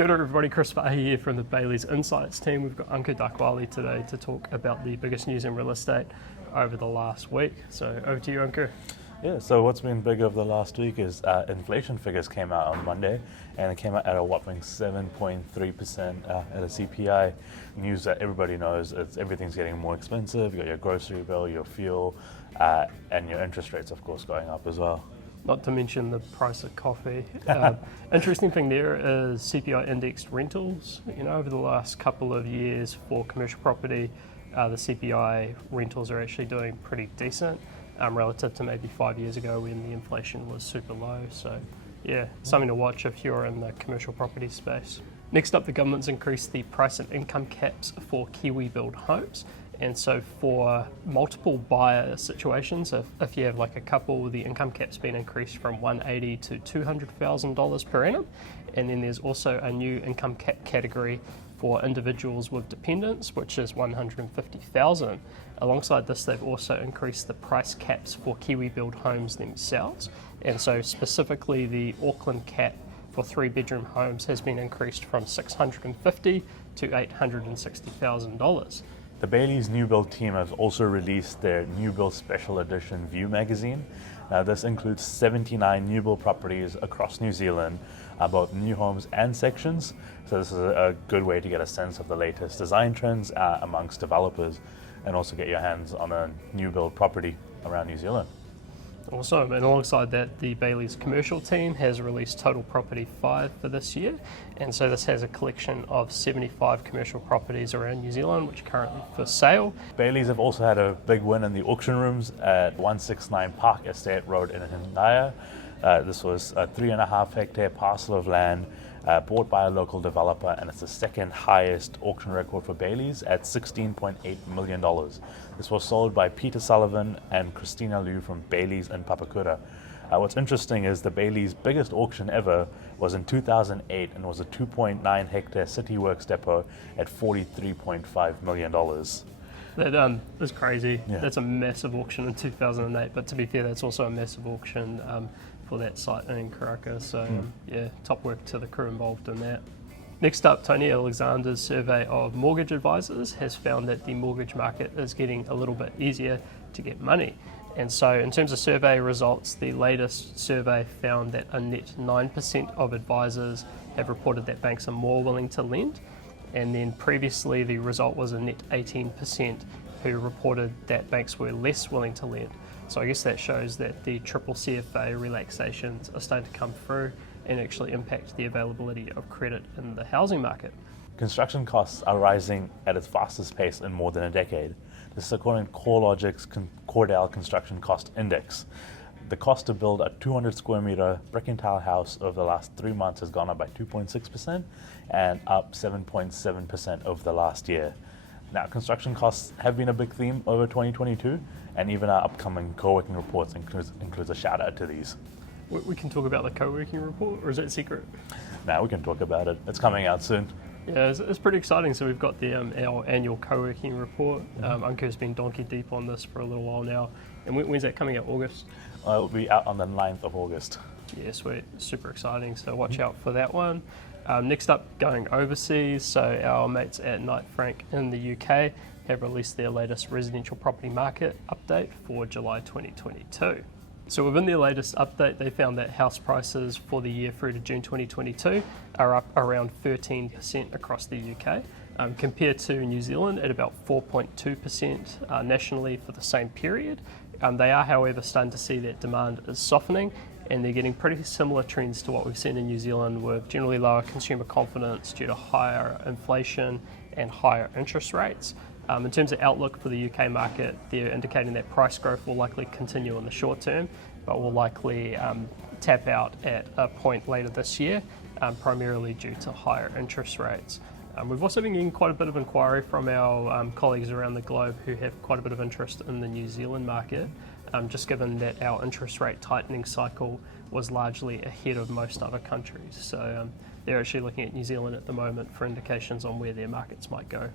Kia ora everybody, Chris Farhi here from the Bayleys Insights team. We've got Ankur Dakwale today to talk about the biggest news in real estate over the last week. So over to you, Ankur. Yeah, so what's been big over the last week is inflation figures came out on Monday, and it came out at a whopping 7.3% at a CPI. News that everybody knows, everything's getting more expensive. You got your grocery bill, your fuel, and your interest rates, of course, going up as well. Not to mention the price of coffee. Interesting thing there is CPI indexed rentals. You know, over the last couple of years for commercial property, the CPI rentals are actually doing pretty decent relative to maybe 5 years ago when the inflation was super low. So yeah, something to watch if you're in the commercial property space. Next up, the government's increased the price and income caps for Kiwibuild homes. And so for multiple buyer situations, if you have like a couple, the income cap's been increased from $180,000 to $200,000 per annum. And then there's also a new income cap category for individuals with dependents, which is $150,000. Alongside this, they've also increased the price caps for Kiwibuild homes themselves. And so specifically the Auckland cap for 3-bedroom homes has been increased from $650,000 to $860,000. The Bayleys New Build team has also released their New Build Special Edition View magazine. Now, this includes 79 new build properties across New Zealand, both new homes and sections. So this is a good way to get a sense of the latest design trends amongst developers, and also get your hands on a new build property around New Zealand. Awesome, and alongside that, the Bayleys Commercial team has released Total Property 5 for this year, and so this has a collection of 75 commercial properties around New Zealand, which are currently for sale. Bayleys have also had a big win in the auction rooms at 169 Park Estate Road in Hingaia. This was a 3.5 hectare parcel of land bought by a local developer, and it's the second highest auction record for Bayleys at $16.8 million. This was sold by Peter Sullivan and Christina Liu from Bayleys in Papakura. What's interesting is the Bayleys' biggest auction ever was in 2008 and was a 2.9 hectare city works depot at $43.5 million. That is crazy. Yeah. That's a massive auction in 2008, but to be fair, that's also a massive auction for that site in Karaka. So yeah, top work to the crew involved in that. Next up, Tony Alexander's survey of mortgage advisors has found that the mortgage market is getting a little bit easier to get money. And so in terms of survey results, the latest survey found that a net 9% of advisors have reported that banks are more willing to lend. And then previously the result was a net 18% who reported that banks were less willing to lend. So I guess that shows that the triple CFA relaxations are starting to come through and actually impact the availability of credit in the housing market. Construction costs are rising at its fastest pace in more than a decade. This is according to CoreLogic's Cordell Construction Cost Index. The cost to build a 200 square meter brick and tile house over the last 3 months has gone up by 2.6% and up 7.7% over the last year. Now, construction costs have been a big theme over 2022, and even our upcoming Coworking reports includes a shout out to these. We can talk about the Coworking report, or is that secret? Now we can talk about it. It's coming out soon. Yeah, it's pretty exciting. So we've got the our annual Coworking report. Ankur's been donkey deep on this for a little while now. And when's that coming out? August? It will be out on the 9th of August. Yeah, sweet. Super exciting. So watch out for that one. Next up, going overseas. So our mates at Knight Frank in the UK have released their latest residential property market update for July 2022. So within their latest update, they found that house prices for the year through to June 2022 are up around 13% across the UK, compared to New Zealand at about 4.2% nationally for the same period. They are, however, starting to see that demand is softening, and they're getting pretty similar trends to what we've seen in New Zealand, with generally lower consumer confidence due to higher inflation and higher interest rates. In terms of outlook for the UK market, they're indicating that price growth will likely continue in the short term, but will likely tap out at a point later this year, primarily due to higher interest rates. We've also been getting quite a bit of inquiry from our colleagues around the globe who have quite a bit of interest in the New Zealand market, just given that our interest rate tightening cycle was largely ahead of most other countries. So they're actually looking at New Zealand at the moment for indications on where their markets might go.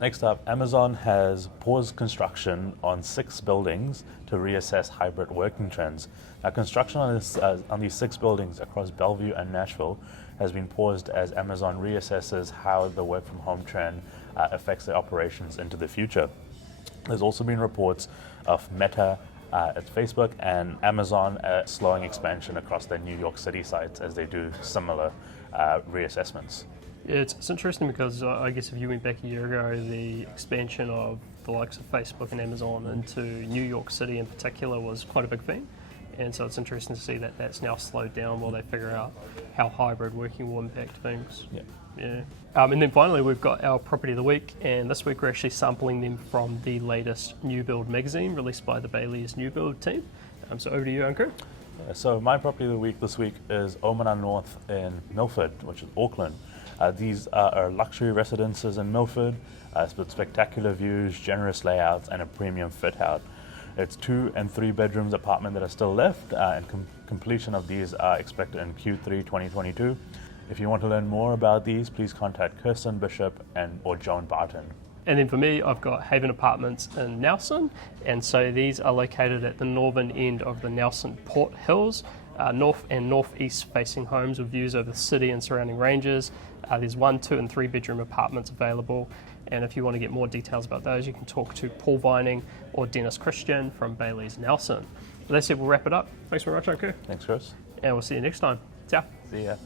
Next up, Amazon has paused construction on 6 buildings to reassess hybrid working trends. Now, construction on these 6 buildings across Bellevue and Nashville has been paused as Amazon reassesses how the work from home trend affects their operations into the future. There's also been reports of Meta at Facebook and Amazon slowing expansion across their New York City sites as they do similar reassessments. Yeah, it's interesting because I guess if you went back a year ago, the expansion of the likes of Facebook and Amazon into New York City in particular was quite a big thing. And so it's interesting to see that that's now slowed down while they figure out how hybrid working will impact things. Yeah. And then finally, we've got our property of the week, and this week we're actually sampling them from the latest New Build magazine released by the Bayleys New Build team. So over to you, Ankur. So my property of the week this week is Omana North in Milford, which is Auckland. These are luxury residences in Milford with spectacular views, generous layouts, and a premium fit out. It's 2 and 3 bedrooms apartment that are still left, and completion of these are expected in Q3 2022. If you want to learn more about these, please contact Kirsten Bishop or Joan Barton. And then for me, I've got Haven Apartments in Nelson, and so these are located at the northern end of the Nelson Port Hills, north and northeast facing homes with views over the city and surrounding ranges. There's 1, 2 and 3 bedroom apartments available, and if you want to get more details about those, you can talk to Paul Vining or Dennis Christian from Bayleys Nelson. With that said, we'll wrap it up. Thanks very much, Ankur. Thanks, Chris. And we'll see you next time. Ciao. See ya.